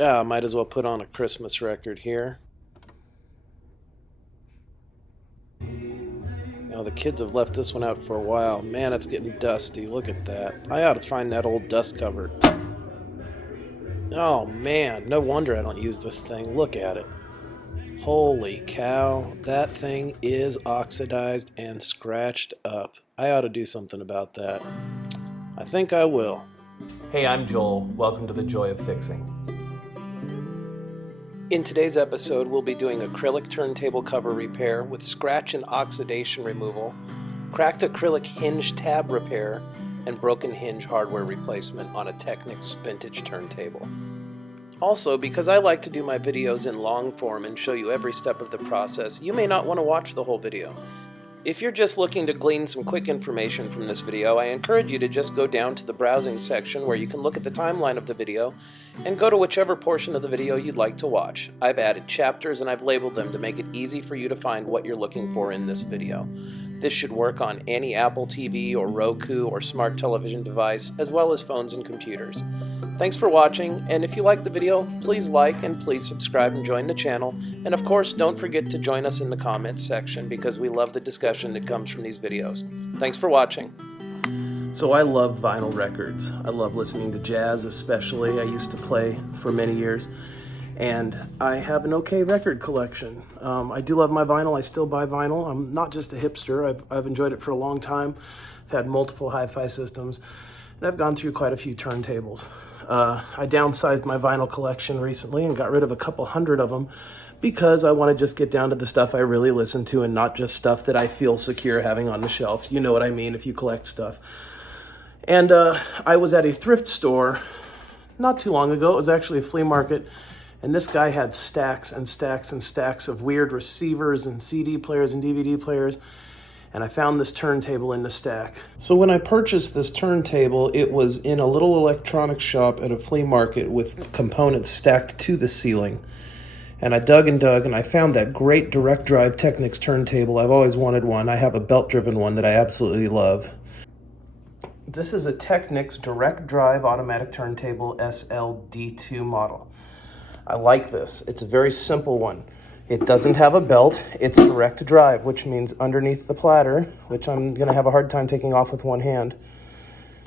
Yeah, I might as well put on a Christmas record here. Now the kids have left this one out for a while. Man, it's getting dusty. Look at that. I ought to find that old dust cover. Oh man, no wonder I don't use this thing. Look at it. Holy cow, that thing is oxidized and scratched up. I ought to do something about that. I think I will. Hey, I'm Joel. Welcome to the Joy of Fixing. In today's episode, we'll be doing acrylic turntable cover repair with scratch and oxidation removal, cracked acrylic hinge tab repair, and broken hinge hardware replacement on a Technics vintage turntable. Also, because I like to do my videos in long form and show you every step of the process, you may not want to watch the whole video. If you're just looking to glean some quick information from this video, I encourage you to just go down to the browsing section where you can look at the timeline of the video and go to whichever portion of the video you'd like to watch. I've added chapters and I've labeled them to make it easy for you to find what you're looking for in this video. This should work on any Apple TV or Roku or smart television device, as well as phones and computers. Thanks for watching, and if you like the video, please like and please subscribe and join the channel. And of course, don't forget to join us in the comments section because we love the discussion that comes from these videos. Thanks for watching. So I love vinyl records. I love listening to jazz especially. I used to play for many years. And I have an okay record collection. I do love my vinyl. I still buy vinyl. I'm not just a hipster. I've enjoyed it for a long time. I've had multiple hi-fi systems, and I've gone through quite a few turntables. I downsized my vinyl collection recently and got rid of a couple hundred of them because I want to just get down to the stuff I really listen to and not just stuff that I feel secure having on the shelf. You know what I mean if you collect stuff. And I was at a thrift store not too long ago. It was actually a flea market. And this guy had stacks and stacks and stacks of weird receivers and CD players and DVD players. And I found this turntable in the stack. So when I purchased this turntable, it was in a little electronics shop at a flea market with components stacked to the ceiling. And I dug and I found that great direct drive Technics turntable. I've always wanted one. I have a belt-driven one that I absolutely love. This is a Technics direct drive automatic turntable SLD2 model. I like this. It's a very simple one. It doesn't have a belt. It's direct drive, which means underneath the platter, which I'm going to have a hard time taking off with one hand,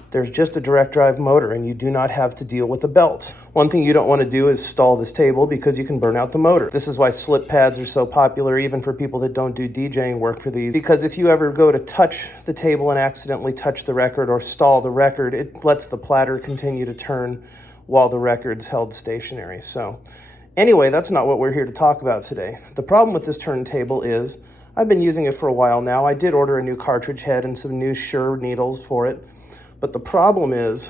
there's just a direct drive motor, and you do not have to deal with a belt. One thing you don't want to do is stall this table because you can burn out the motor. This is why slip pads are so popular, even for people that don't do DJing work for these, because if you ever go to touch the table and accidentally touch the record or stall the record, it lets the platter continue to turn while the record's held stationary. So anyway, that's not what we're here to talk about today. The problem with this turntable is I've been using it for a while now. I did order a new cartridge head and some new Shure needles for it. But the problem is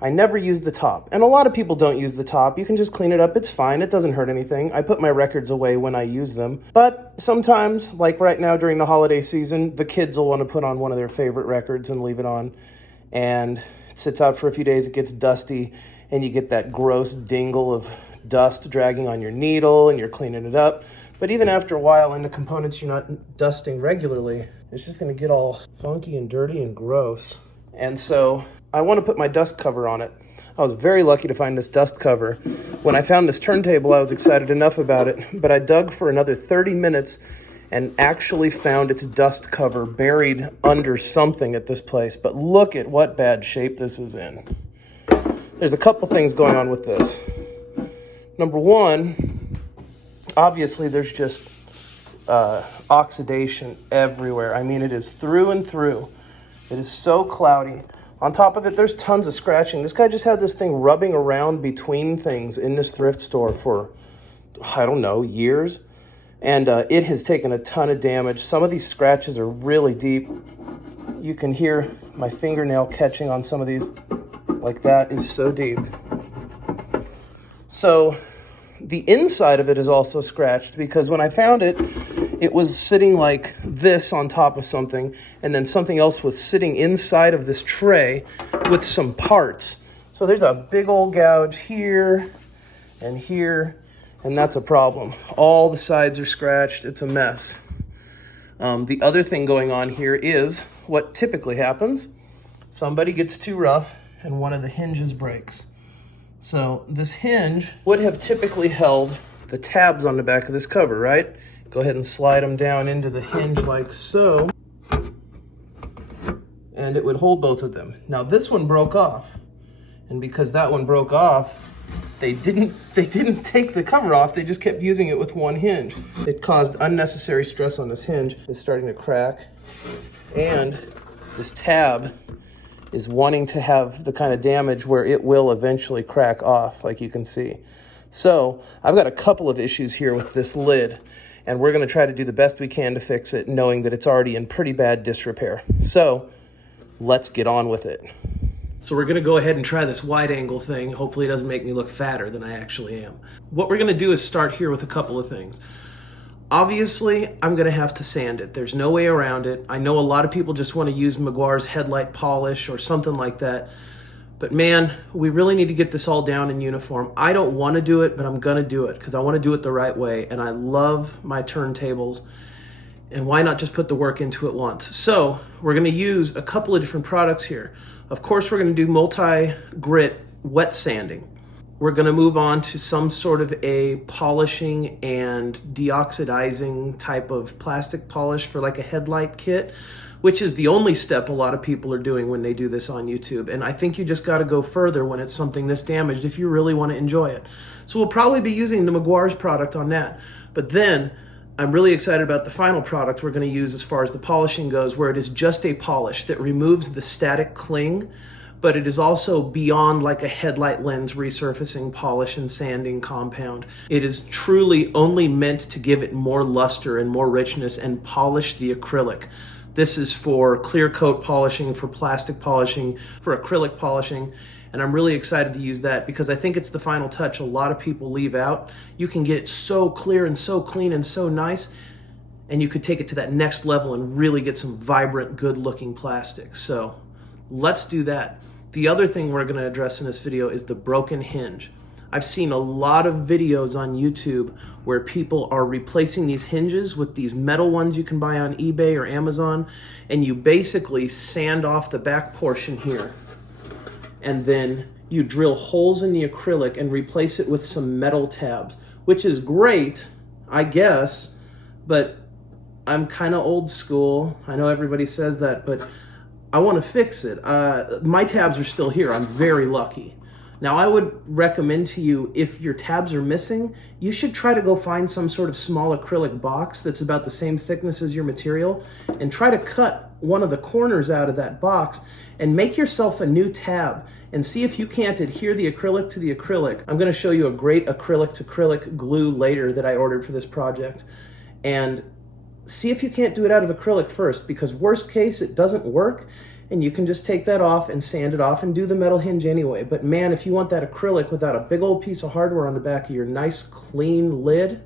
I never use the top. And a lot of people don't use the top. You can just clean it up. It's fine. It doesn't hurt anything. I put my records away when I use them. But sometimes, like right now during the holiday season, the kids will want to put on one of their favorite records and leave it on. And it sits out for a few days. It gets dusty. And you get that gross dingle of dust dragging on your needle, and you're cleaning it up. But even after a while, and the components you're not dusting regularly, it's just going to get all funky and dirty and gross. And so I want to put my dust cover on it. I was very lucky to find this dust cover. When I found this turntable, I was excited enough about it, but I dug for another 30 minutes and actually found its dust cover buried under something at this place. But look at what bad shape this is in. There's a couple things going on with this. Number one, obviously there's just oxidation everywhere. I mean, it is through and through. It is so cloudy. On top of it, there's tons of scratching. This guy just had this thing rubbing around between things in this thrift store for, I don't know, years. And it has taken a ton of damage. Some of these scratches are really deep. You can hear my fingernail catching on some of these. Like that is so deep. So the inside of it is also scratched because when I found it, it was sitting like this on top of something, and then something else was sitting inside of this tray with some parts. So there's a big old gouge here, and that's a problem. All the sides are scratched. It's a mess. The other thing going on here is what typically happens. Somebody gets too rough, and one of the hinges breaks. So this hinge would have typically held the tabs on the back of this cover, right? Go ahead and slide them down into the hinge like so, and it would hold both of them. Now this one broke off, and because that one broke off, they didn't take the cover off, they just kept using it with one hinge. It caused unnecessary stress on this hinge. It's starting to crack, and this tab is wanting to have the kind of damage where it will eventually crack off, like you can see. So I've got a couple of issues here with this lid, and we're gonna try to do the best we can to fix it, knowing that it's already in pretty bad disrepair. So let's get on with it. So we're gonna go ahead and try this wide angle thing. Hopefully it doesn't make me look fatter than I actually am. What we're gonna do is start here with a couple of things. Obviously, I'm gonna have to sand it. There's no way around it. I know a lot of people just wanna use Meguiar's headlight polish or something like that. But man, we really need to get this all down in uniform. I don't wanna do it, but I'm gonna do it because I wanna do it the right way. And I love my turntables. And why not just put the work into it once? So we're gonna use a couple of different products here. Of course, we're gonna do multi-grit wet sanding. We're gonna move on to some sort of a polishing and deoxidizing type of plastic polish for like a headlight kit, which is the only step a lot of people are doing when they do this on YouTube. And I think you just gotta go further when it's something this damaged if you really wanna enjoy it. So we'll probably be using the Meguiar's product on that. But then, I'm really excited about the final product we're gonna use as far as the polishing goes, where it is just a polish that removes the static cling, but it is also beyond like a headlight lens resurfacing polish and sanding compound. It is truly only meant to give it more luster and more richness and polish the acrylic. This is for clear coat polishing, for plastic polishing, for acrylic polishing. And I'm really excited to use that because I think it's the final touch a lot of people leave out. You can get it so clear and so clean and so nice, and you could take it to that next level and really get some vibrant, good looking plastic. So let's do that. The other thing we're gonna address in this video is the broken hinge. I've seen a lot of videos on YouTube where people are replacing these hinges with these metal ones you can buy on eBay or Amazon, and you basically sand off the back portion here, and then you drill holes in the acrylic and replace it with some metal tabs, which is great, I guess, but I'm kind of old school. I know everybody says that, but I want to fix it. My tabs are still here. I'm very lucky. Now, I would recommend to you, if your tabs are missing, you should try to go find some sort of small acrylic box that's about the same thickness as your material and try to cut one of the corners out of that box and make yourself a new tab and see if you can't adhere the acrylic to the acrylic. I'm going to show you a great acrylic to acrylic glue later that I ordered for this project. And see if you can't do it out of acrylic first, because worst case, it doesn't work and you can just take that off and sand it off and do the metal hinge anyway. But man, if you want that acrylic without a big old piece of hardware on the back of your nice clean lid,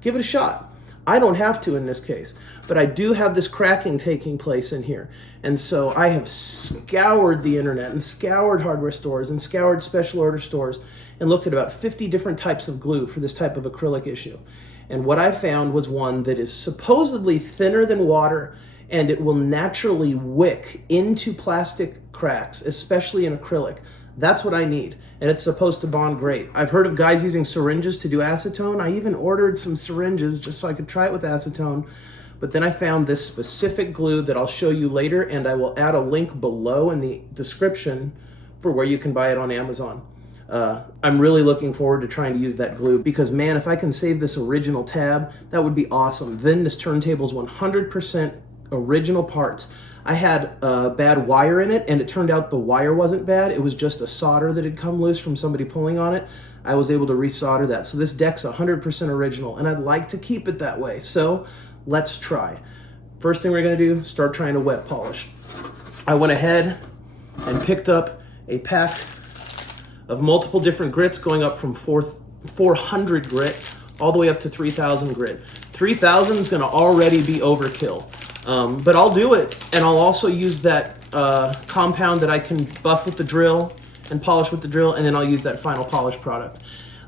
give it a shot. I don't have to in this case, but I do have this cracking taking place in here. And so I have scoured the internet and scoured hardware stores and scoured special order stores and looked at about 50 different types of glue for this type of acrylic issue. And what I found was one that is supposedly thinner than water, and it will naturally wick into plastic cracks, especially in acrylic. That's what I need, and it's supposed to bond great. I've heard of guys using syringes to do acetone. I even ordered some syringes just so I could try it with acetone, but then I found this specific glue that I'll show you later, and I will add a link below in the description for where you can buy it on Amazon. I'm really looking forward to trying to use that glue because man, if I can save this original tab, that would be awesome. Then this turntable's 100% original parts. I had a bad wire in it, and it turned out the wire wasn't bad. It was just a solder that had come loose from somebody pulling on it. I was able to resolder that. So this deck's 100% original, and I'd like to keep it that way. So let's try. First thing we're gonna do, start trying to wet polish. I went ahead and picked up a pack of multiple different grits going up from 400 grit all the way up to 3000 grit. 3000 is gonna already be overkill. But I'll do it, and I'll also use that compound that I can buff with the drill and polish with the drill, and then I'll use that final polish product.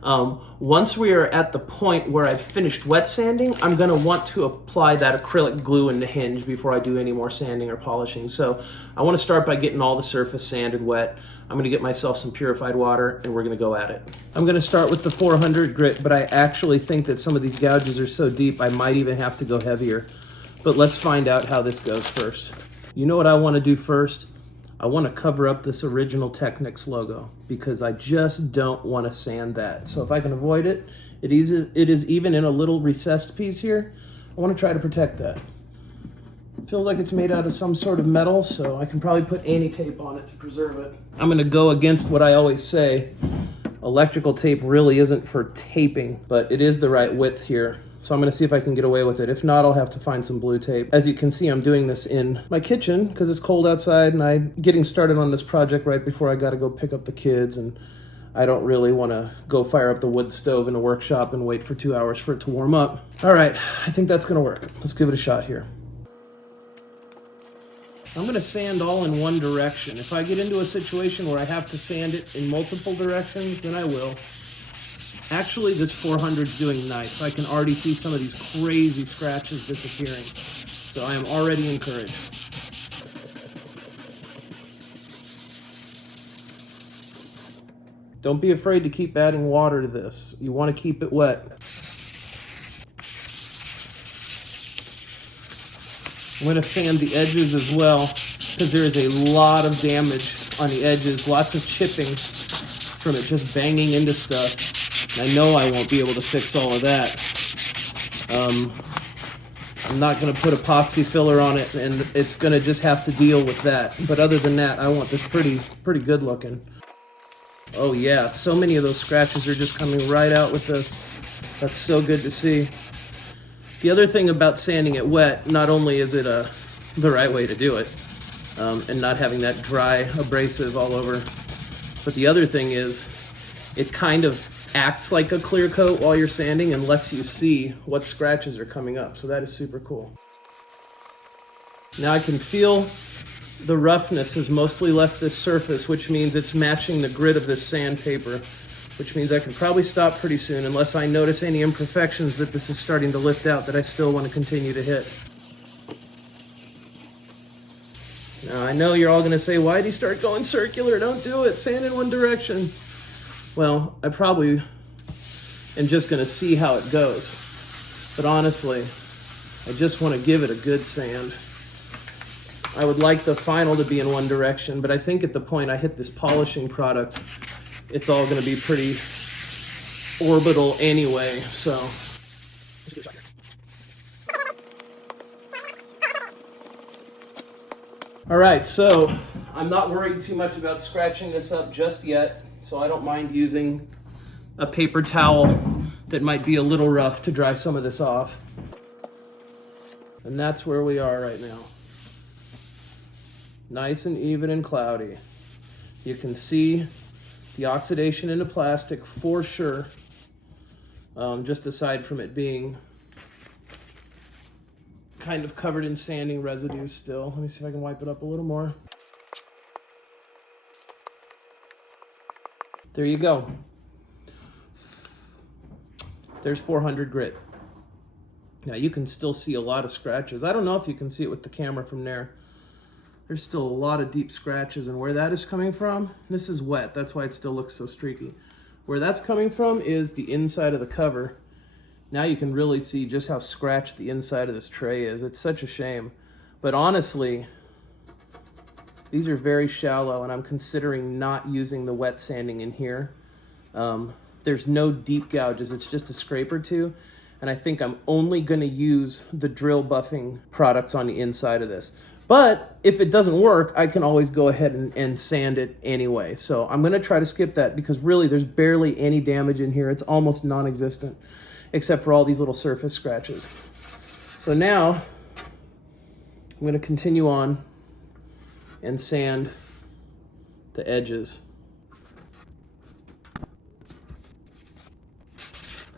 Once we are at the point where I've finished wet sanding, I'm going to want to apply that acrylic glue in the hinge before I do any more sanding or polishing. So I want to start by getting all the surface sanded wet. I'm going to get myself some purified water and we're going to go at it. I'm going to start with the 400 grit, but I actually think that some of these gouges are so deep I might even have to go heavier. But let's find out how this goes first. You know what I want to do first? I want to cover up this original Technics logo because I just don't want to sand that. So if I can avoid it, it is even in a little recessed piece here. I want to try to protect that. It feels like it's made out of some sort of metal, so I can probably put anti-tape on it to preserve it. I'm going to go against what I always say. Electrical tape really isn't for taping, but it is the right width here. So I'm going to see if I can get away with it. If not, I'll have to find some blue tape. As you can see, I'm doing this in my kitchen because it's cold outside and I'm getting started on this project right before I got to go pick up the kids, and I don't really want to go fire up the wood stove in a workshop and wait for 2 hours for it to warm up. All right, I think that's going to work. Let's give it a shot here. I'm going to sand all in one direction. If I get into a situation where I have to sand it in multiple directions, then I will. Actually, this 400 is doing nice. I can already see some of these crazy scratches disappearing. So I am already encouraged. Don't be afraid to keep adding water to this. You want to keep it wet. I'm going to sand the edges as well because there is a lot of damage on the edges, lots of chipping from it just banging into stuff. I know I won't be able to fix all of that. I'm not going to put epoxy filler on it, and it's going to just have to deal with that. But other than that, I want this pretty good looking. Oh yeah, so many of those scratches are just coming right out with this. That's so good to see. The other thing about sanding it wet, not only is it the right way to do it, and not having that dry abrasive all over, but the other thing is it kind of acts like a clear coat while you're sanding and lets you see what scratches are coming up. So that is super cool. Now I can feel the roughness has mostly left this surface, which means it's matching the grit of this sandpaper, which means I can probably stop pretty soon unless I notice any imperfections that this is starting to lift out that I still want to continue to hit. Now I know you're all going to say, why'd he start going circular? Don't do it, sand in one direction. Well, I probably am just going to see how it goes. But honestly, I just want to give it a good sand. I would like the final to be in one direction, but I think at the point I hit this polishing product, it's all going to be pretty orbital anyway, so. All right, so I'm not worried too much about scratching this up just yet. So I don't mind using a paper towel that might be a little rough to dry some of this off. And that's where we are right now. Nice and even and cloudy. You can see the oxidation into plastic for sure, just aside from it being kind of covered in sanding residue still. Let me see if I can wipe it up a little more. There you go. There's 400 grit. Now you can still see a lot of scratches. I don't know if you can see it with the camera from there. There's still a lot of deep scratches, and where that is coming from, this is wet. That's why it still looks so streaky. Where that's coming from is the inside of the cover. Now you can really see just how scratched the inside of this tray is. It's such a shame. But honestly, these are very shallow, and I'm considering not using the wet sanding in here. There's no deep gouges, it's just a scrape or two, and I think I'm only going to use the drill buffing products on the inside of this. But if it doesn't work, I can always go ahead and sand it anyway. So I'm going to try to skip that because really there's barely any damage in here. It's almost non-existent, except for all these little surface scratches. So now I'm going to continue on and sand the edges.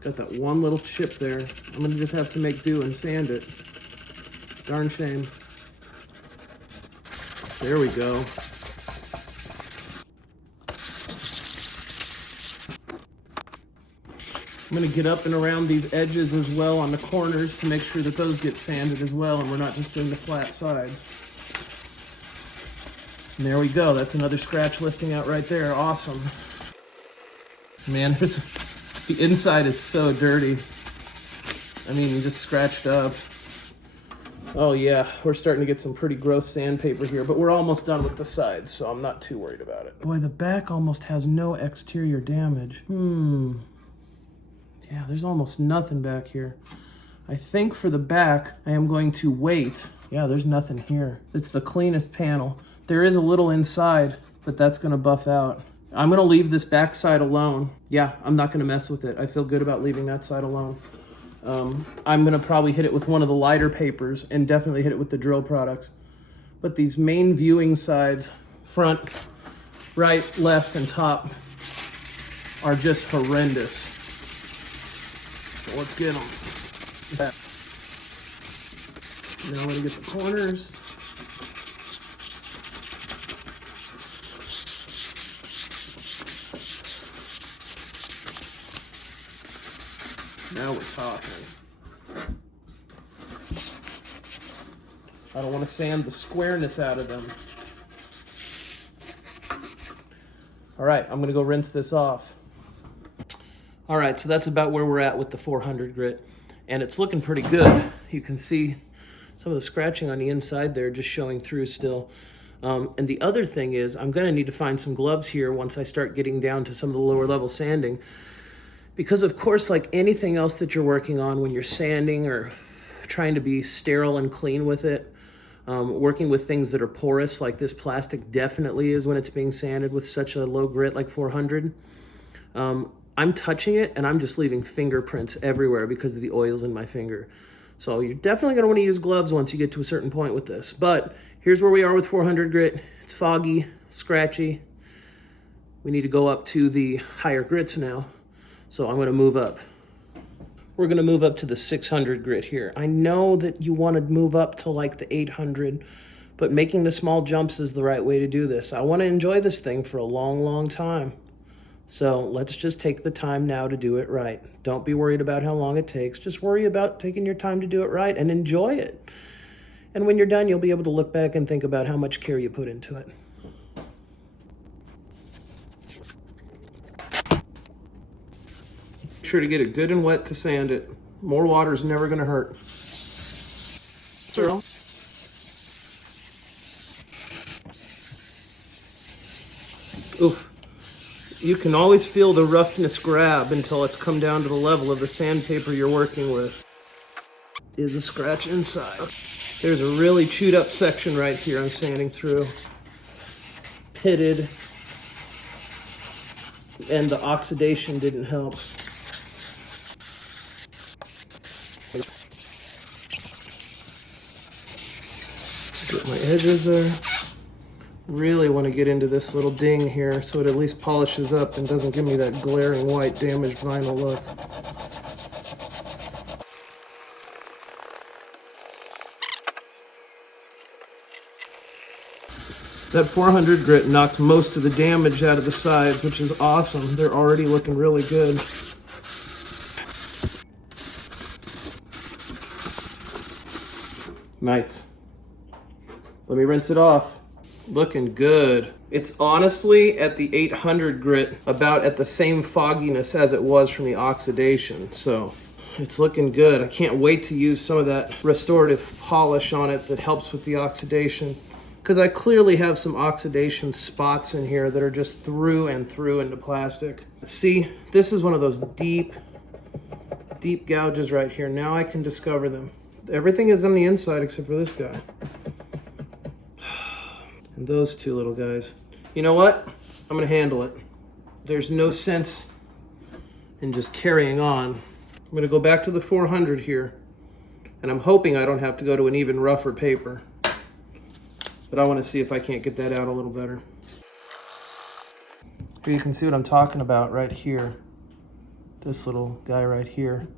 Got that one little chip there. I'm going to just have to make do and sand it. Darn shame. There we go. I'm gonna get up and around these edges as well on the corners to make sure that those get sanded as well, and we're not just doing the flat sides. And there we go, that's another scratch lifting out right there, awesome. Man, the inside is so dirty. I mean, just scratched up. Oh yeah, we're starting to get some pretty gross sandpaper here, but we're almost done with the sides, so I'm not too worried about it. Boy, the back almost has no exterior damage. Yeah, there's almost nothing back here. I think for the back, I am going to wait. Yeah, there's nothing here. It's the cleanest panel. There is a little inside, but that's gonna buff out. I'm gonna leave this back side alone. Yeah, I'm not gonna mess with it. I feel good about leaving that side alone. I'm gonna probably hit it with one of the lighter papers and definitely hit it with the drill products. But these main viewing sides, front, right, left, and top, are just horrendous. So let's get them. Now I'm gonna get the corners. Now we're talking. I don't want to sand the squareness out of them. All right, I'm gonna go rinse this off. All right, so that's about where we're at with the 400 grit, and it's looking pretty good. You can see some of the scratching on the inside there just showing through still. And the other thing is I'm gonna need to find some gloves here once I start getting down to some of the lower level sanding. Because of course, like anything else that you're working on when you're sanding or trying to be sterile and clean with it, working with things that are porous, like this plastic definitely is when it's being sanded with such a low grit like 400. I'm touching it and I'm just leaving fingerprints everywhere because of the oils in my finger. So you're definitely gonna wanna use gloves once you get to a certain point with this. But here's where we are with 400 grit. It's foggy, scratchy. We need to go up to the higher grits now. So I'm gonna move up. We're gonna move up to the 600 grit here. I know that you wanna move up to like the 800, but making the small jumps is the right way to do this. I wanna enjoy this thing for a long, long time. So let's just take the time now to do it right. Don't be worried about how long it takes. Just worry about taking your time to do it right and enjoy it. And when you're done, you'll be able to look back and think about how much care you put into it. Make sure to get it good and wet to sand it. More water is never gonna hurt. Cyril. Oof. You can always feel the roughness grab until it's come down to the level of the sandpaper you're working with. Is a scratch inside. There's a really chewed up section right here I'm sanding through. Pitted. And the oxidation didn't help. Get my edges there. Really want to get into this little ding here so it at least polishes up and doesn't give me that glaring white damaged vinyl look. That 400 grit knocked most of the damage out of the sides, which is awesome. They're already looking really good. Nice. Let me rinse it off. Looking good. It's honestly at the 800 grit, about at the same fogginess as it was from the oxidation. So it's looking good. I can't wait to use some of that restorative polish on it that helps with the oxidation, because I clearly have some oxidation spots in here that are just through and through into plastic. See, this is one of those deep gouges right here. Now I can discover them. Everything is on the inside except for this guy. And those two little guys. You know what? I'm gonna handle it. There's no sense in just carrying on. I'm gonna go back to the 400 here, and I'm hoping I don't have to go to an even rougher paper. But I wanna see if I can't get that out a little better. Here you can see what I'm talking about right here. This little guy right here.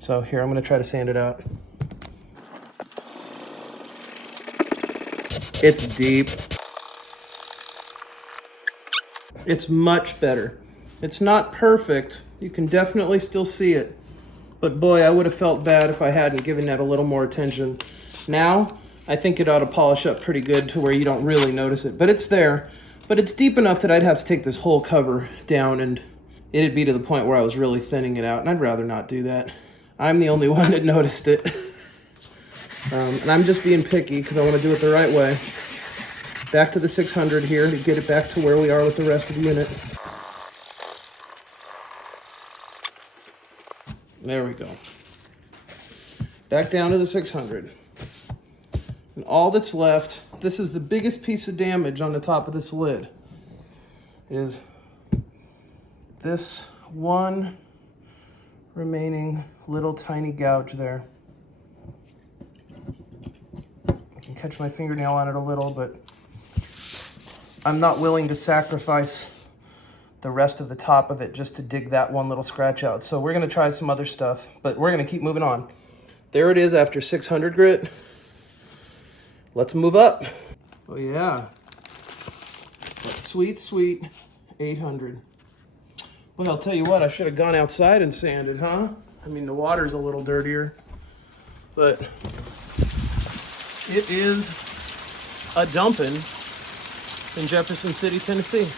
So here, I'm gonna try to sand it out. It's deep. It's much better. It's not perfect, You can definitely still see it. But boy, I would have felt bad if I hadn't given that a little more attention. Now, I think it ought to polish up pretty good to where you don't really notice it. But it's there. But it's deep enough that I'd have to take this whole cover down, and it'd be to the point where I was really thinning it out, and I'd rather not do that. I'm the only one that noticed it. And I'm just being picky because I want to do it the right way. Back to the 600 here to get it back to where we are with the rest of the unit. There we go. Back down to the 600. And all that's left, this is the biggest piece of damage on the top of this lid, is this one remaining little tiny gouge there. I can catch my fingernail on it a little, but I'm not willing to sacrifice the rest of the top of it just to dig that one little scratch out. So we're gonna try some other stuff, but we're gonna keep moving on. There it is after 600 grit. Let's move up. Oh yeah, that sweet, sweet 800. Well, I'll tell you what, I should have gone outside and sanded, huh? I mean, the water's a little dirtier, but it is a dumpin' in Jefferson City, Tennessee.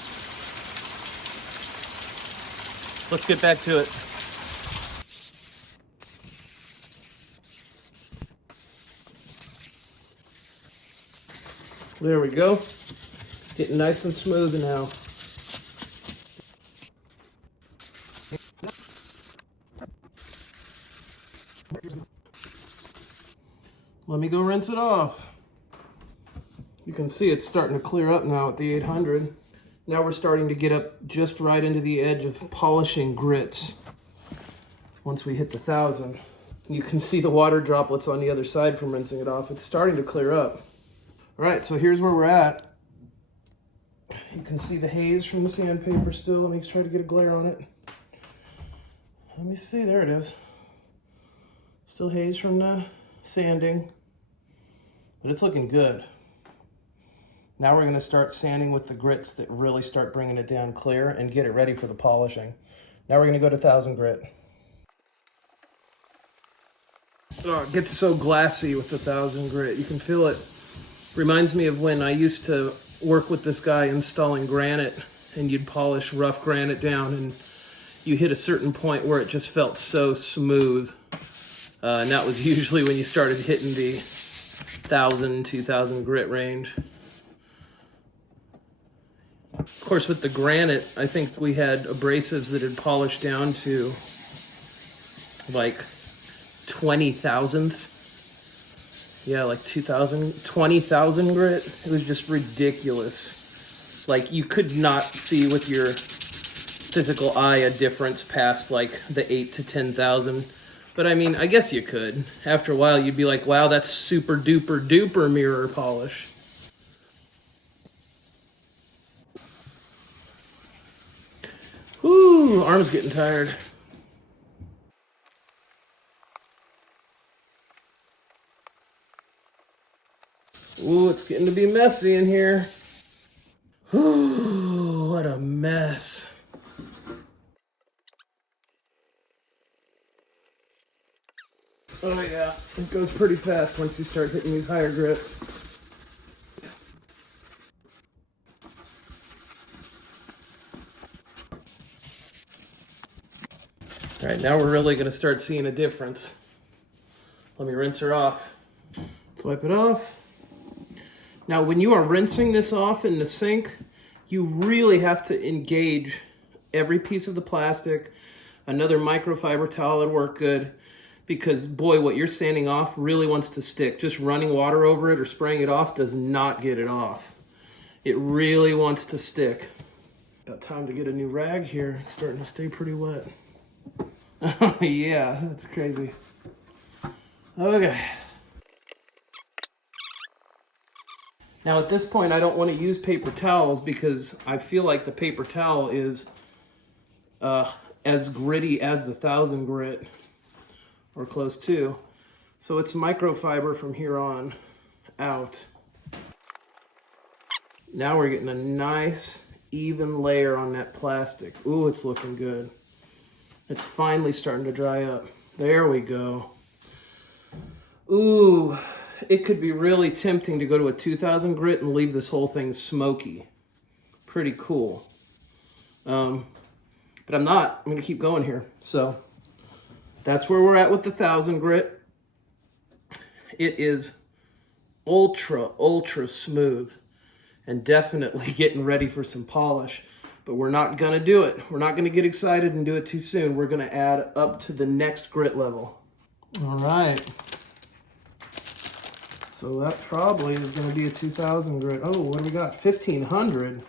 Let's get back to it. There we go. Getting nice and smooth now. Let me go rinse it off. You can see it's starting to clear up now at the 800. Now we're starting to get up just right into the edge of polishing grits. Once we hit the 1000, you can see the water droplets on the other side from rinsing it off. It's starting to clear up. All right, so here's where we're at. You can see the haze from the sandpaper still. Let me try to get a glare on it. Let me see, there it is. Still haze from the sanding, but it's looking good. Now we're gonna start sanding with the grits that really start bringing it down clear and get it ready for the polishing. Now we're gonna go to 1000 grit. Oh, it gets so glassy with the 1000 grit. You can feel it. Reminds me of when I used to work with this guy installing granite, and you'd polish rough granite down, and you hit a certain point where it just felt so smooth. And that was usually when you started hitting the 1000, 2000 grit range. Of course, with the granite, I think we had abrasives that had polished down to like 20,000th. Yeah, like 20,000 grit. It was just ridiculous. Like, you could not see with your physical eye a difference past like the 8 to 10,000. But I mean, I guess you could. After a while, you'd be like, wow, that's super duper duper mirror polish. Whoo, arm's getting tired. Ooh, it's getting to be messy in here. Ooh, what a mess. Oh yeah, it goes pretty fast once you start hitting these higher grits. All right, now we're really gonna start seeing a difference. Let me rinse her off. Let's wipe it off. Now, when you are rinsing this off in the sink, you really have to engage every piece of the plastic. Another microfiber towel would work good, because boy, what you're sanding off really wants to stick. Just running water over it or spraying it off does not get it off. It really wants to stick. About time to get a new rag here. It's starting to stay pretty wet. Oh yeah, that's crazy. Okay. Now at this point, I don't want to use paper towels because I feel like the paper towel is as gritty as the 1000 grit, or close to. So it's microfiber from here on out. Now we're getting a nice even layer on that plastic. Ooh, it's looking good. It's finally starting to dry up. There we go. Ooh, it could be really tempting to go to a 2000 grit and leave this whole thing smoky. Pretty cool. But I'm not. I'm going to keep going here. So that's where we're at with the 1000 grit. It is ultra, ultra smooth and definitely getting ready for some polish. But we're not going to do it. We're not going to get excited and do it too soon. We're going to add up to the next grit level. All right. So that probably is going to be a 2000 grit. Oh, what do we got? 1500.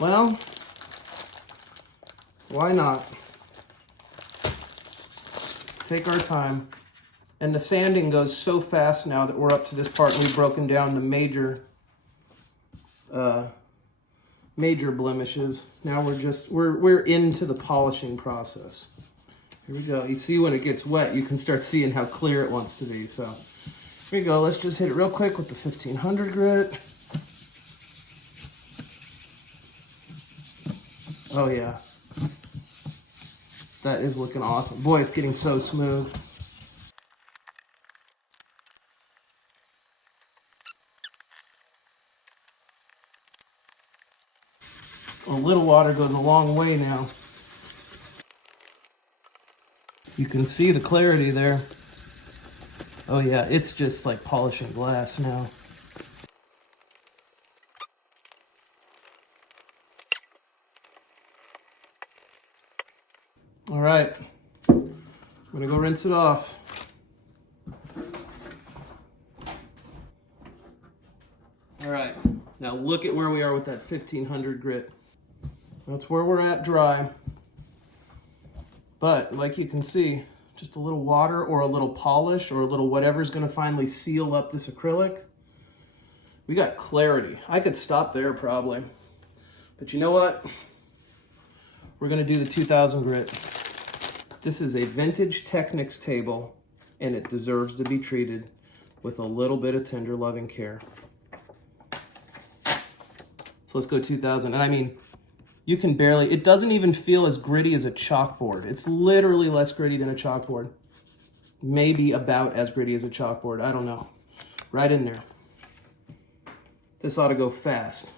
Well, why not? Take our time. And the sanding goes so fast now that we're up to this part and we've broken down the major blemishes. Now we're into the polishing process. Here we go. You see when it gets wet, you can start seeing how clear it wants to be. So here we go. Let's just hit it real quick with the 1500 grit. Oh yeah. That is looking awesome. Boy, it's getting so smooth. A little water goes a long way now. You can see the clarity there. Oh yeah, it's just like polishing glass now. All right, I'm gonna go rinse it off. All right, now look at where we are with that 1500 grit. That's where we're at dry. But like you can see, just a little water or a little polish or a little whatever's gonna finally seal up this acrylic. We got clarity. I could stop there probably. But you know what? We're gonna do the 2000 grit. This is a vintage Technics table and it deserves to be treated with a little bit of tender loving care. So let's go 2000. And I mean, you can barely, it doesn't even feel as gritty as a chalkboard. It's literally less gritty than a chalkboard. Maybe about as gritty as a chalkboard. I don't know. Right in there. This ought to go fast.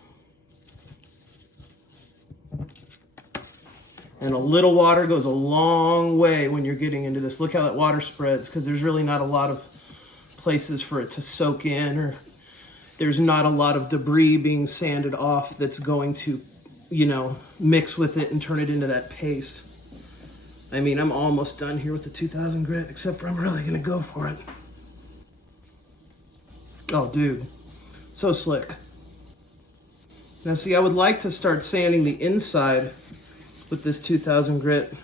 And a little water goes a long way when you're getting into this. Look how that water spreads, because there's really not a lot of places for it to soak in, or there's not a lot of debris being sanded off that's going to, you know, mix with it and turn it into that paste. I mean, I'm almost done here with the 2000 grit, except for I'm really gonna go for it. Oh, dude, so slick. Now see, I would like to start sanding the inside with this 2000 grit,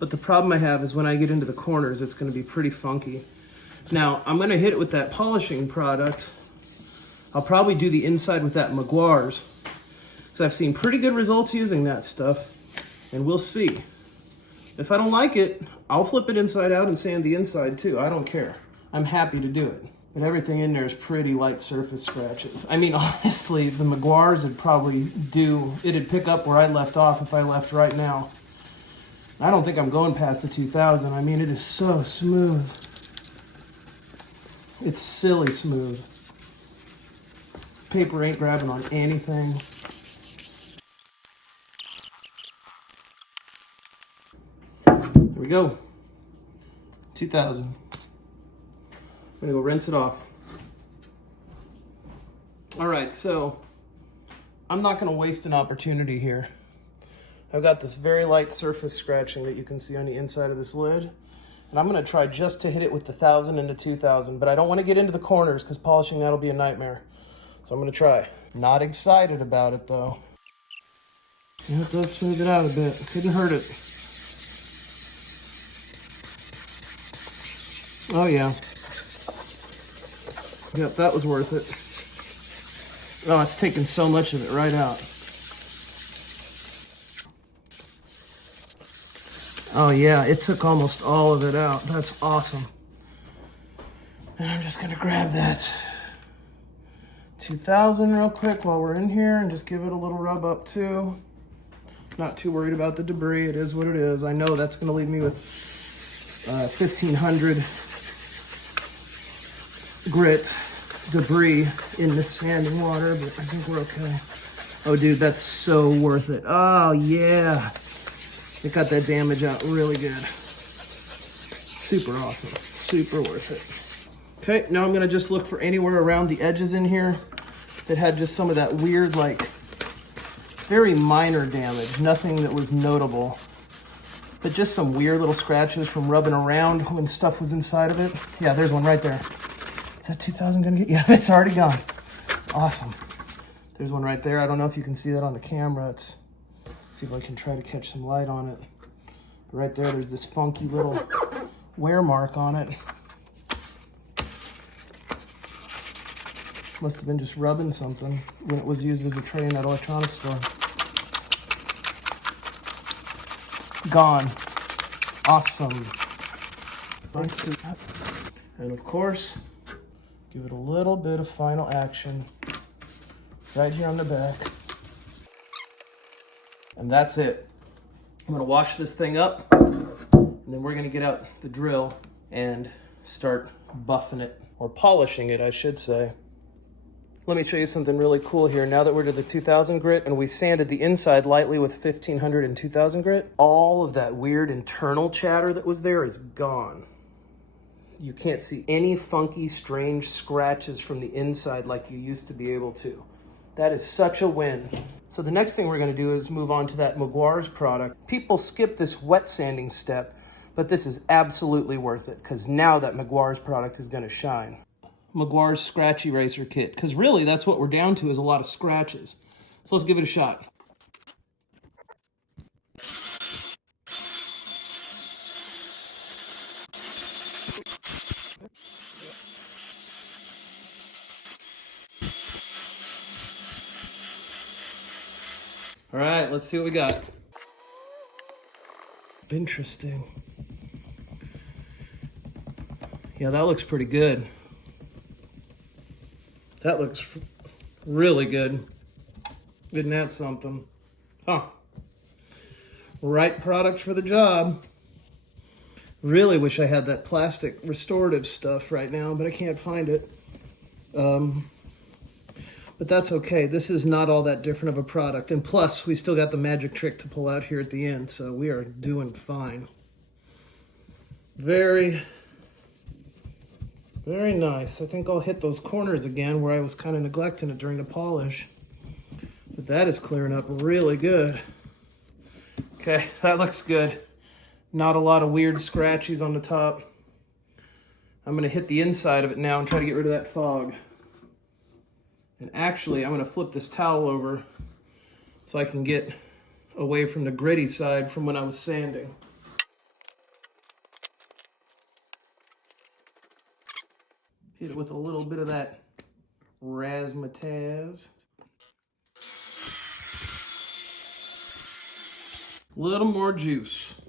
but the problem I have is when I get into the corners, it's gonna be pretty funky. Now, I'm gonna hit it with that polishing product. I'll probably do the inside with that Meguiar's. So I've seen pretty good results using that stuff, and we'll see. If I don't like it, I'll flip it inside out and sand the inside too. I don't care. I'm happy to do it. But everything in there is pretty light surface scratches. I mean, honestly, the Meguiar's would probably it'd pick up where I left off if I left right now. I don't think I'm going past the 2000. I mean, it is so smooth. It's silly smooth. Paper ain't grabbing on anything. Here we go. 2000. I'm gonna go rinse it off. All right, so I'm not gonna waste an opportunity here. I've got this very light surface scratching that you can see on the inside of this lid. And I'm gonna try just to hit it with the 1000 and the 2000, but I don't wanna get into the corners because polishing that'll be a nightmare. So I'm gonna try. Not excited about it though. Yeah, it does smooth it out a bit. Couldn't hurt it. Oh yeah. Yep, that was worth it. Oh, it's taken so much of it right out. Oh yeah, it took almost all of it out. That's awesome. And I'm just gonna grab that 2000 real quick while we're in here and just give it a little rub up too. Not too worried about the debris. It is what it is. I know that's gonna leave me with 1500 grit debris in the sanding water, but I think we're okay. Oh dude, that's so worth it. Oh yeah. It got that damage out really good. Super awesome, super worth it. Okay, now I'm gonna just look for anywhere around the edges in here that had just some of that weird, like, very minor damage, nothing that was notable, but just some weird little scratches from rubbing around when stuff was inside of it. Yeah, there's one right there. Is that 2000 gonna get? Yeah, it's already gone. Awesome. There's one right there. I don't know if you can see that on the camera. Let's see if I can try to catch some light on it. Right there, there's this funky little wear mark on it. Must have been just rubbing something when it was used as a tray in that electronics store. Gone. Awesome. And of course, give it a little bit of final action right here on the back. And that's it. I'm gonna wash this thing up, and then we're gonna get out the drill and start buffing it, or polishing it, I should say. Let me show you something really cool here. Now that we're to the 2000 grit and we sanded the inside lightly with 1500 and 2000 grit, all of that weird internal chatter that was there is gone. You can't see any funky, strange scratches from the inside like you used to be able to. That is such a win. So the next thing we're gonna do is move on to that Meguiar's product. People skip this wet sanding step, but this is absolutely worth it, because now that Meguiar's product is gonna shine. Meguiar's Scratch Eraser Kit, because really that's what we're down to, is a lot of scratches. So let's give it a shot. All right, let's see what we got. Interesting. Yeah, that looks pretty good. That looks really good. Isn't that something? Huh. Right product for the job. Really wish I had that plastic restorative stuff right now, but I can't find it. But that's okay. This is not all that different of a product. And plus, we still got the magic trick to pull out here at the end, so we are doing fine. Very, very nice. I think I'll hit those corners again where I was kind of neglecting it during the polish. But that is clearing up really good. Okay, that looks good. Not a lot of weird scratchies on the top. I'm gonna hit the inside of it now and try to get rid of that fog. And actually, I'm gonna flip this towel over so I can get away from the gritty side from when I was sanding. Hit it with a little bit of that razzmatazz. A little more juice.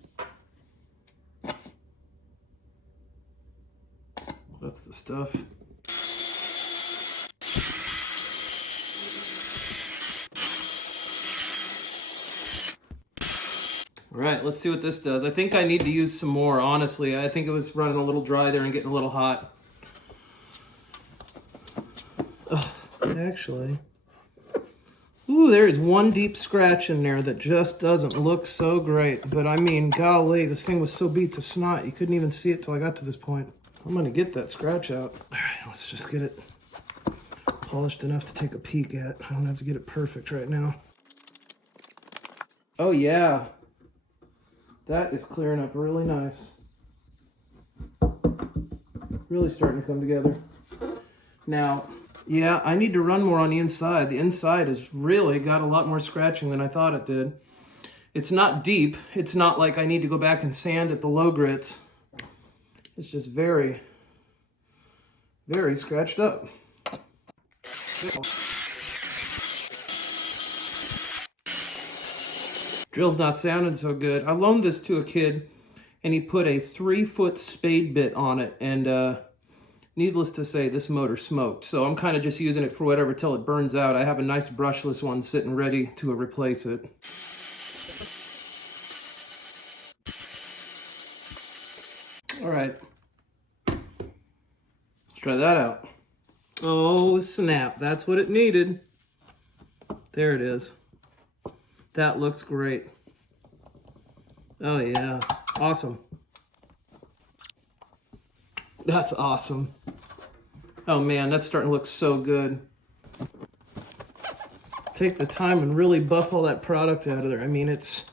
That's the stuff. All right, let's see what this does. I think I need to use some more, honestly. I think it was running a little dry there and getting a little hot. Actually, ooh, there is one deep scratch in there that just doesn't look so great. But I mean, golly, this thing was so beat to snot, you couldn't even see it till I got to this point. I'm gonna get that scratch out. All right, let's just get it polished enough to take a peek at. I don't have to get it perfect right now. Oh yeah, that is clearing up really nice. Really starting to come together. Now, yeah, I need to run more on the inside. The inside has really got a lot more scratching than I thought it did. It's not deep. It's not like I need to go back and sand at the low grits. It's just very, very scratched up. Drill's not sounding so good. I loaned this to a kid, and he put a 3-foot spade bit on it, and needless to say, this motor smoked. So I'm kind of just using it for whatever till it burns out. I have a nice brushless one sitting ready to replace it. All right. Let's try that out. Oh, snap. That's what it needed. There it is. That looks great. Oh, yeah. Awesome. That's awesome. Oh, man, that's starting to look so good. Take the time and really buff all that product out of there. I mean, it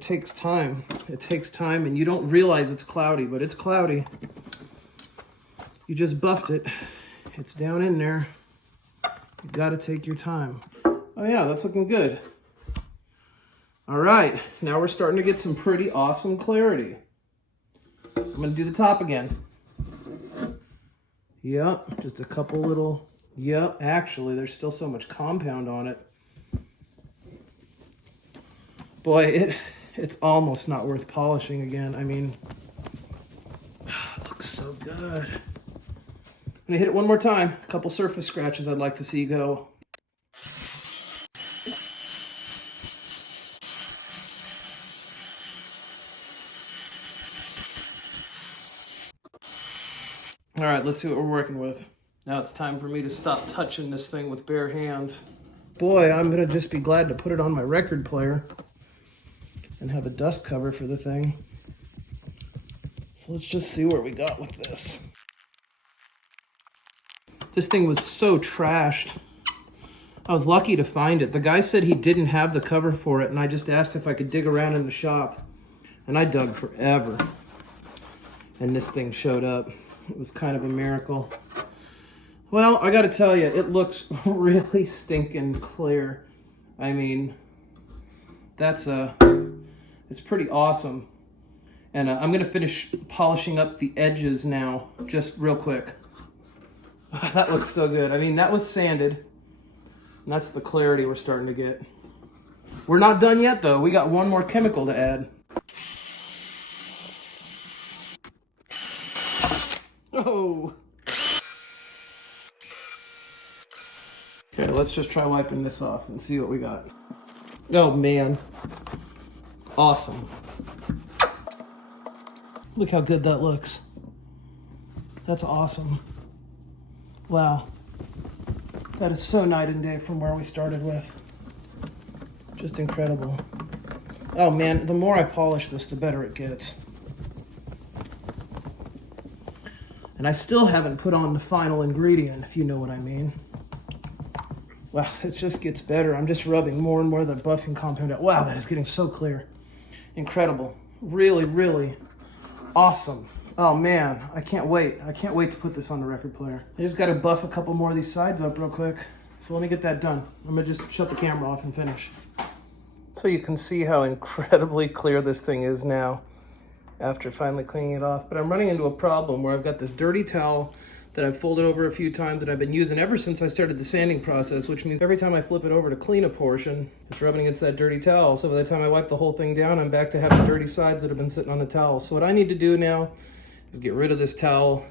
takes time. It takes time, and you don't realize it's cloudy, but it's cloudy. You just buffed it. It's down in there. You gotta take your time. Oh yeah, that's looking good. All right, now we're starting to get some pretty awesome clarity. I'm gonna do the top again. Yep, just a couple little, yep, actually there's still so much compound on it. Boy, it's almost not worth polishing again. I mean, it looks so good. I'm gonna hit it one more time. A couple surface scratches I'd like to see go. All right, let's see what we're working with. Now it's time for me to stop touching this thing with bare hands. Boy, I'm gonna just be glad to put it on my record player and have a dust cover for the thing. So let's just see where we got with this. This thing was so trashed. I was lucky to find it. The guy said he didn't have the cover for it, and I just asked if I could dig around in the shop. And I dug forever. And this thing showed up. It was kind of a miracle. Well, I gotta tell you, it looks really stinking clear. I mean, it's pretty awesome. And I'm gonna finish polishing up the edges now, just real quick. That looks so good. I mean, that was sanded. And that's the clarity we're starting to get. We're not done yet, though. We got one more chemical to add. Oh. Okay, let's just try wiping this off and see what we got. Oh, man. Awesome. Look how good that looks. That's awesome. Wow, that is so night and day from where we started with. Just incredible. Oh man, the more I polish this, the better it gets. And I still haven't put on the final ingredient, if you know what I mean. Wow, it just gets better. I'm just rubbing more and more of the buffing compound out. Wow, that is getting so clear. Incredible. Really, really awesome. Oh man, I can't wait. I can't wait to put this on the record player. I just gotta buff a couple more of these sides up real quick. So let me get that done. I'm gonna just shut the camera off and finish. So you can see how incredibly clear this thing is now after finally cleaning it off. But I'm running into a problem where I've got this dirty towel that I've folded over a few times that I've been using ever since I started the sanding process, which means every time I flip it over to clean a portion, it's rubbing against that dirty towel. So by the time I wipe the whole thing down, I'm back to having dirty sides that have been sitting on the towel. So what I need to do now is get rid of this towel,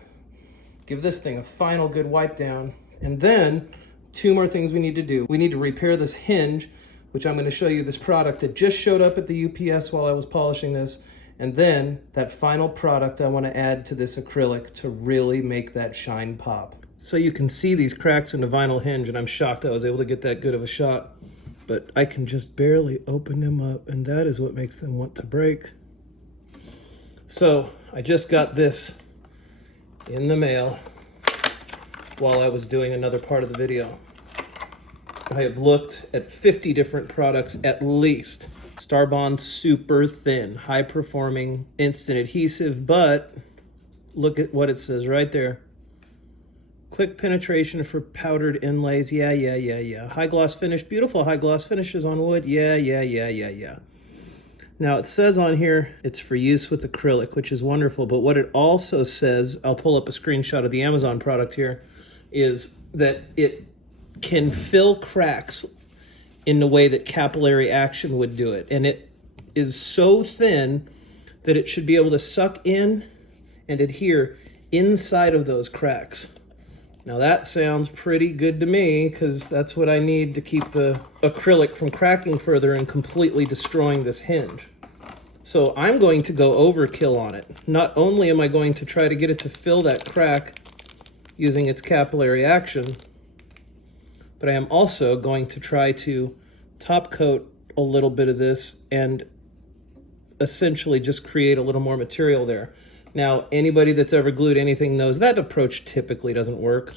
give this thing a final good wipe down, and then two more things we need to do. We need to repair this hinge, which I'm going to show you this product that just showed up at the UPS while I was polishing this, and then that final product I want to add to this acrylic to really make that shine pop. So you can see these cracks in the vinyl hinge, and I'm shocked I was able to get that good of a shot, but I can just barely open them up, and that is what makes them want to break. So I just got this in the mail while I was doing another part of the video. I have looked at 50 different products at least. StarBond super thin, high performing, instant adhesive, but look at what it says right there. Quick penetration for powdered inlays, yeah. High gloss finish, beautiful high gloss finishes on wood, yeah. Now it says on here, it's for use with acrylic, which is wonderful, but what it also says, I'll pull up a screenshot of the Amazon product here, is that it can fill cracks in the way that capillary action would do it. And it is so thin that it should be able to suck in and adhere inside of those cracks. Now that sounds pretty good to me, because that's what I need to keep the acrylic from cracking further and completely destroying this hinge. So I'm going to go overkill on it. Not only am I going to try to get it to fill that crack using its capillary action, but I am also going to try to top coat a little bit of this and essentially just create a little more material there. Now, anybody that's ever glued anything knows that approach typically doesn't work.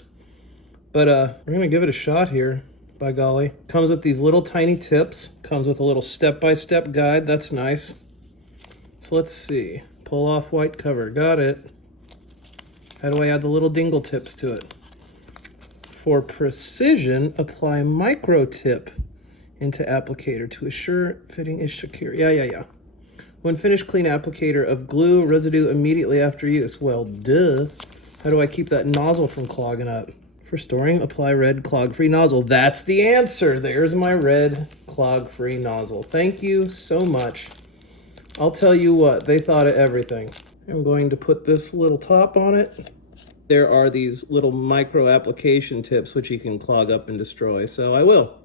But we're gonna give it a shot here, by golly. Comes with these little tiny tips. Comes with a little step-by-step guide, that's nice. So let's see, pull off white cover, got it. How do I add the little dingle tips to it? For precision, apply micro tip into applicator to assure fitting is secure. Yeah. When finished, clean applicator of glue residue immediately after use. Well, duh. How do I keep that nozzle from clogging up? For storing, apply red clog-free nozzle. That's the answer. There's my red clog-free nozzle. Thank you so much. I'll tell you what, they thought of everything. I'm going to put this little top on it. There are these little micro application tips which you can clog up and destroy, so I will.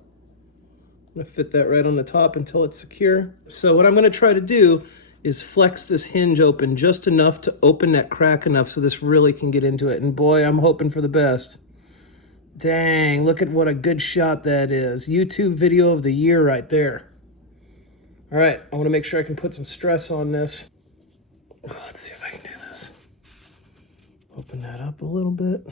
I'm gonna fit that right on the top until it's secure. So what I'm gonna try to do is flex this hinge open just enough to open that crack enough so this really can get into it. And boy, I'm hoping for the best. Dang, look at what a good shot that is. YouTube video of the year right there. All right, I wanna make sure I can put some stress on this. Let's see if I can do this. Open that up a little bit.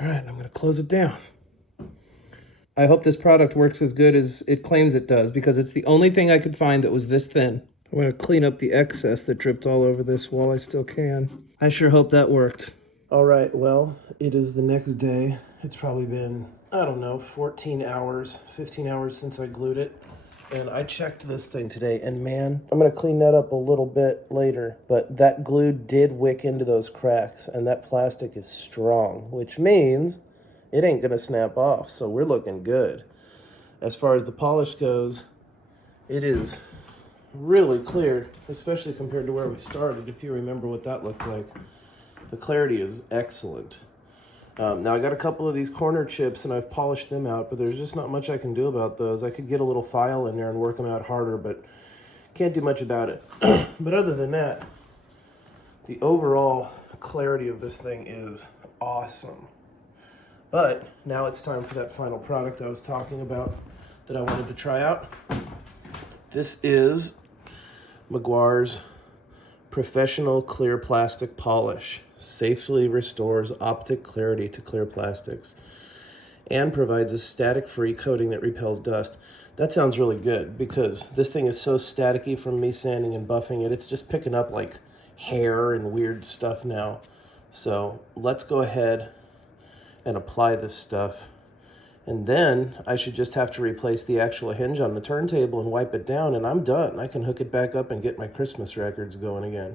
All right, I'm gonna close it down. I hope this product works as good as it claims it does because it's the only thing I could find that was this thin. I'm gonna clean up the excess that dripped all over this while I still can. I sure hope that worked. All right, well, it is the next day. It's probably been, I don't know, 14 hours, 15 hours since I glued it. And I checked this thing today, and man, I'm gonna clean that up a little bit later, but that glue did wick into those cracks, and that plastic is strong, which means it ain't gonna snap off, so we're looking good. As far as the polish goes, it is really clear, especially compared to where we started, if you remember what that looked like. The clarity is excellent. Now I got a couple of these corner chips and I've polished them out, but there's just not much I can do about those. I could get a little file in there and work them out harder, but can't do much about it. But other than that, the overall clarity of this thing is awesome. But now it's time for that final product I was talking about that I wanted to try out. This is Meguiar's Professional Clear Plastic Polish. Safely restores optic clarity to clear plastics and provides a static-free coating that repels dust. That sounds really good because this thing is so staticky from me sanding and buffing it. It's just picking up like hair and weird stuff now. So let's go ahead and apply this stuff. And then I should just have to replace the actual hinge on the turntable and wipe it down, and I'm done. I can hook it back up and get my Christmas records going again.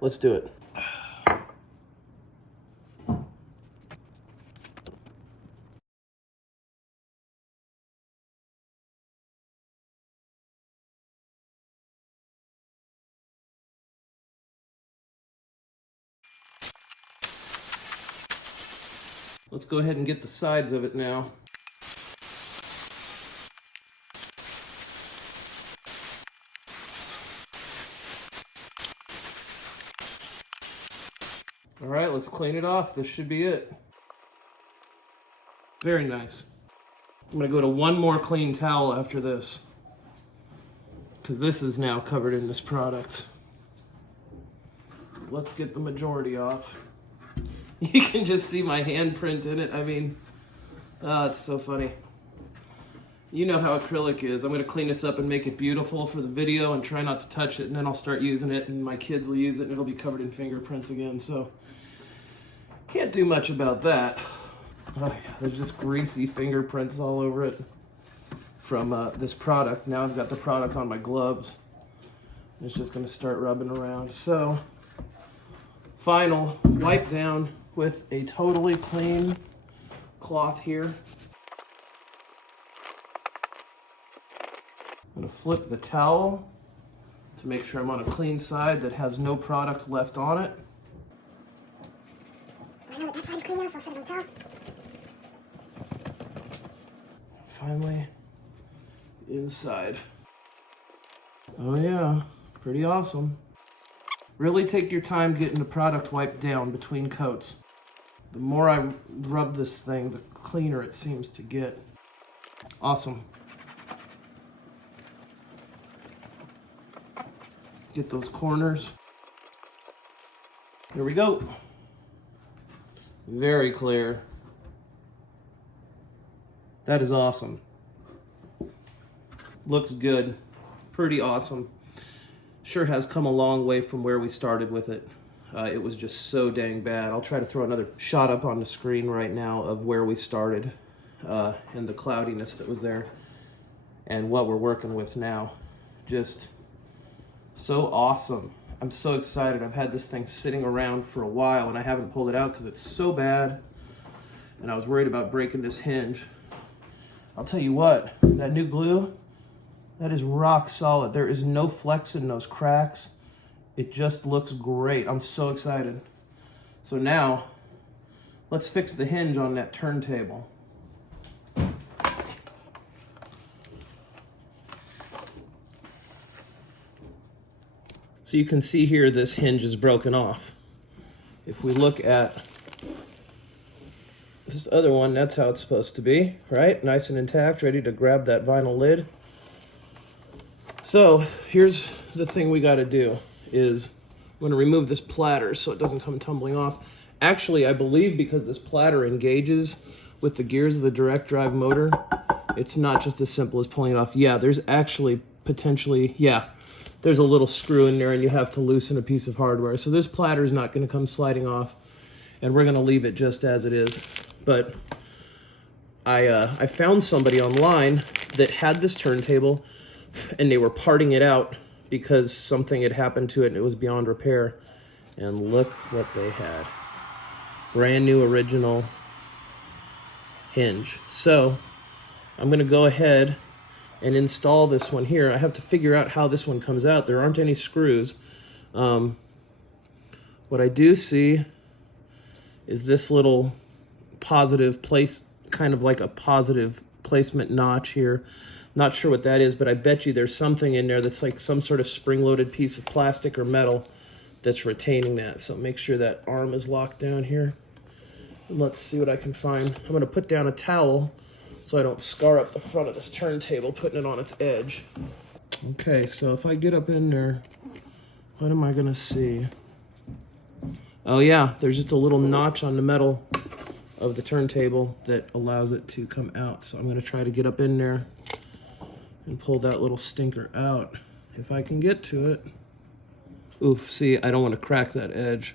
Let's do it. Let's go ahead and get the sides of it now. All right, let's clean it off. This should be it. Very nice. I'm gonna go to one more clean towel after this because this is now covered in this product. Let's get the majority off. You can just see my handprint in it. I mean, it's so funny. You know how acrylic is. I'm gonna clean this up and make it beautiful for the video and try not to touch it, and then I'll start using it and my kids will use it and it'll be covered in fingerprints again, so can't do much about that. Oh yeah, there's just greasy fingerprints all over it from this product. Now I've got the product on my gloves. It's just gonna start rubbing around. So, final wipe down with a totally clean cloth here. I'm gonna flip the towel to make sure I'm on a clean side that has no product left on it. I know that side's clean now, so I'll set it on top. finally inside. Oh yeah, pretty awesome. Really take your time getting the product wiped down between coats. The more I rub this thing, the cleaner it seems to get. Awesome. Get those corners. Here we go. Very clear. That is awesome. Looks good. Pretty awesome. Sure has come a long way from where we started with it. It was just so dang bad. I'll try to throw another shot up on the screen right now of where we started and the cloudiness that was there and what we're working with now. Just so awesome. I'm so excited. I've had this thing sitting around for a while and I haven't pulled it out because it's so bad and I was worried about breaking this hinge. I'll tell you what, that new glue, that is rock solid. There is no flex in those cracks. It just looks great. I'm so excited. So now, let's fix the hinge on that turntable. So you can see here this hinge is broken off. If we look at this other one, that's how it's supposed to be, right? Nice and intact, ready to grab that vinyl lid. So here's the thing we got to do is I'm going to remove this platter so it doesn't come tumbling off. Actually, I believe because this platter engages with the gears of the direct drive motor, it's not just as simple as pulling it off. Yeah, there's actually potentially, yeah, there's a little screw in there and you have to loosen a piece of hardware. So this platter is not going to come sliding off and we're going to leave it just as it is. But I found somebody online that had this turntable and they were parting it out because something had happened to it and it was beyond repair. And look what they had. Brand new original hinge. So I'm going to go ahead and install this one here. I have to figure out how this one comes out. There aren't any screws. What I do see is this little positive place, kind of like a positive placement notch here. Not sure what that is, but I bet you there's something in there that's like some sort of spring-loaded piece of plastic or metal that's retaining that. So make sure that arm is locked down here. And let's see what I can find. I'm going to put down a towel so I don't scar up the front of this turntable putting it on its edge. Okay, so if I get up in there, what am I going to see? Oh yeah, there's just a little notch on the metal of the turntable that allows it to come out. So I'm going to try to get up in there and pull that little stinker out if I can get to it. Ooh, see, I don't want to crack that edge.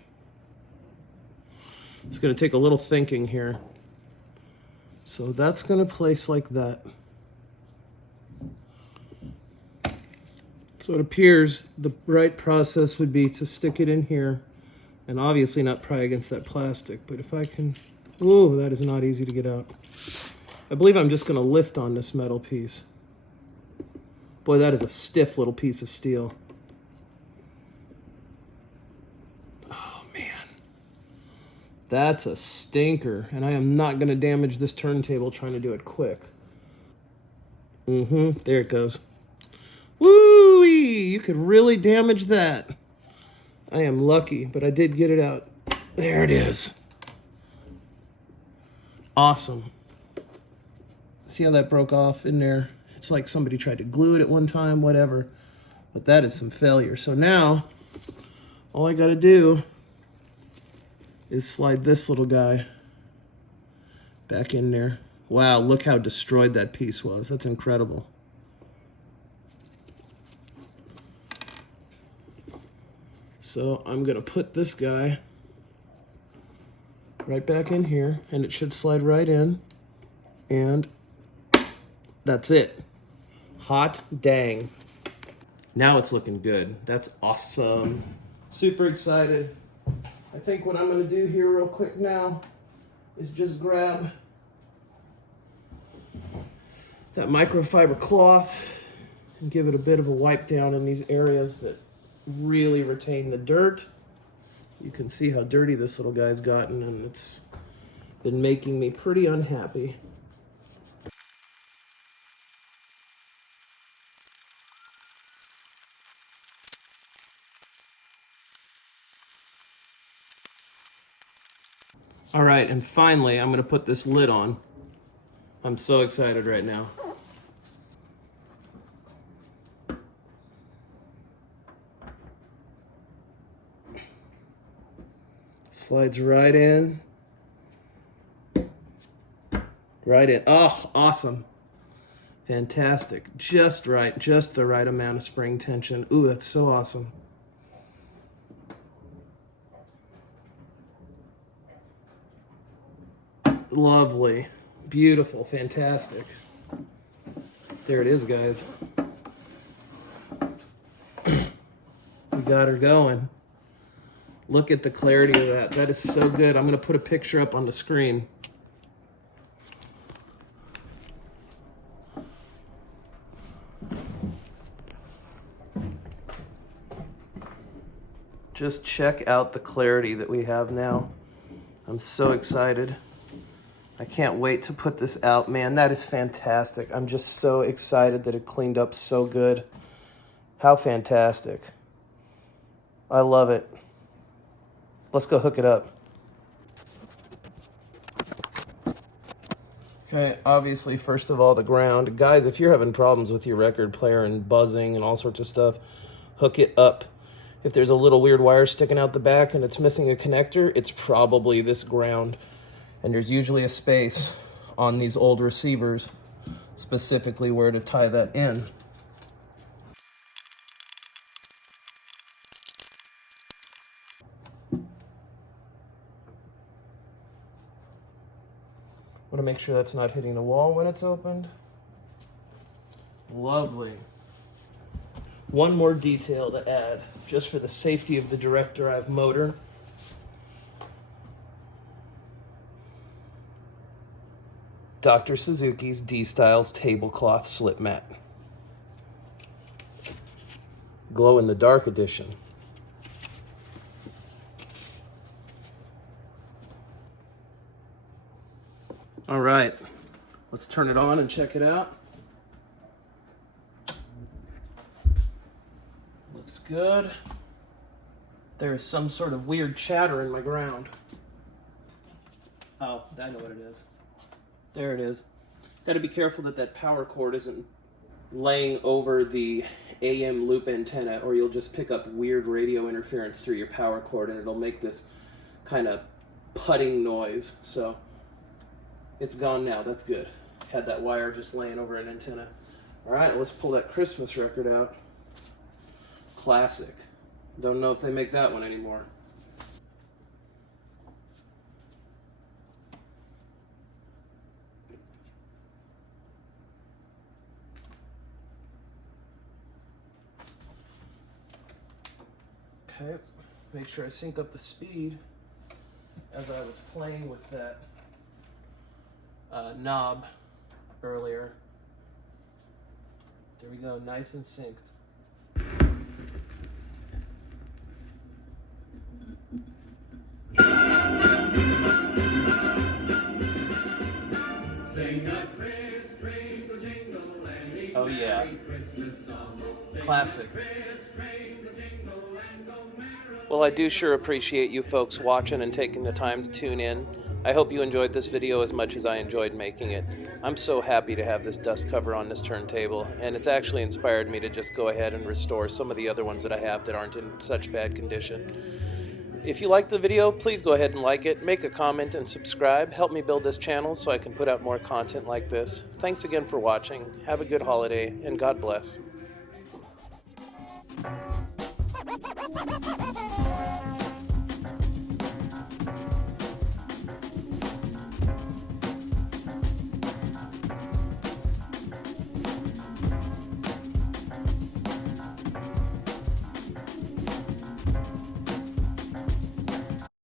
It's going to take a little thinking here. So that's going to place like that. So it appears the right process would be to stick it in here and obviously not pry against that plastic. But if I can, ooh, that is not easy to get out. I believe I'm just going to lift on this metal piece. Boy, that is a stiff little piece of steel. Oh, man. That's a stinker. And I am not going to damage this turntable trying to do it quick. There it goes. Woo-wee! You could really damage that. I am lucky, but I did get it out. There it is. Awesome. See how that broke off in there? It's like somebody tried to glue it at one time, whatever. But that is some failure. So now, all I gotta do is slide this little guy back in there. Wow, look how destroyed that piece was. That's incredible. So I'm gonna put this guy right back in here, and it should slide right in. And that's it. Hot dang. Now it's looking good. That's awesome. Super excited. I think what I'm going to do here real quick now is just grab that microfiber cloth and give it a bit of a wipe down in these areas that really retain the dirt. You can see how dirty this little guy's gotten, and it's been making me pretty unhappy. All right, and finally, I'm gonna put this lid on. I'm so excited right now. Slides right in. Right in. Oh, awesome. Fantastic. Just right. Just the right amount of spring tension. Ooh, that's so awesome. Lovely. Beautiful. Fantastic. There it is, guys. We got her going. Look at the clarity of that. That is so good. I'm going to put a picture up on the screen. Just check out the clarity that we have now. I'm so excited. I can't wait to put this out. Man, that is fantastic. I'm just so excited that it cleaned up so good. How fantastic. I love it. Let's go hook it up. Okay, obviously, first of all, the ground. Guys, if you're having problems with your record player and buzzing and all sorts of stuff, hook it up. If there's a little weird wire sticking out the back and it's missing a connector, it's probably this ground. And there's usually a space on these old receivers specifically where to tie that in. Want to make sure that's not hitting the wall when it's opened. Lovely. One more detail to add, just for the safety of the direct drive motor. Dr. Suzuki's D-Styles tablecloth slip mat. Glow in the dark edition. All right, let's turn it on and check it out. Looks good. There is some sort of weird chatter in my ground. Oh, I know what it is. There it is. Got to be careful that that power cord isn't laying over the AM loop antenna, or you'll just pick up weird radio interference through your power cord and it'll make this kind of putting noise. So it's gone now. That's good. Had that wire just laying over an antenna. All right, let's pull that Christmas record out. Classic. Don't know if they make that one anymore. Okay, make sure I sync up the speed as I was playing with that knob earlier. There we go, nice and synced. Oh yeah, classic. Well, I do sure appreciate you folks watching and taking the time to tune in. I hope you enjoyed this video as much as I enjoyed making it. I'm so happy to have this dust cover on this turntable, and it's actually inspired me to just go ahead and restore some of the other ones that I have that aren't in such bad condition. If you liked the video, please go ahead and like it, make a comment, and subscribe. Help me build this channel so I can put out more content like this. Thanks again for watching. Have a good holiday, and God bless.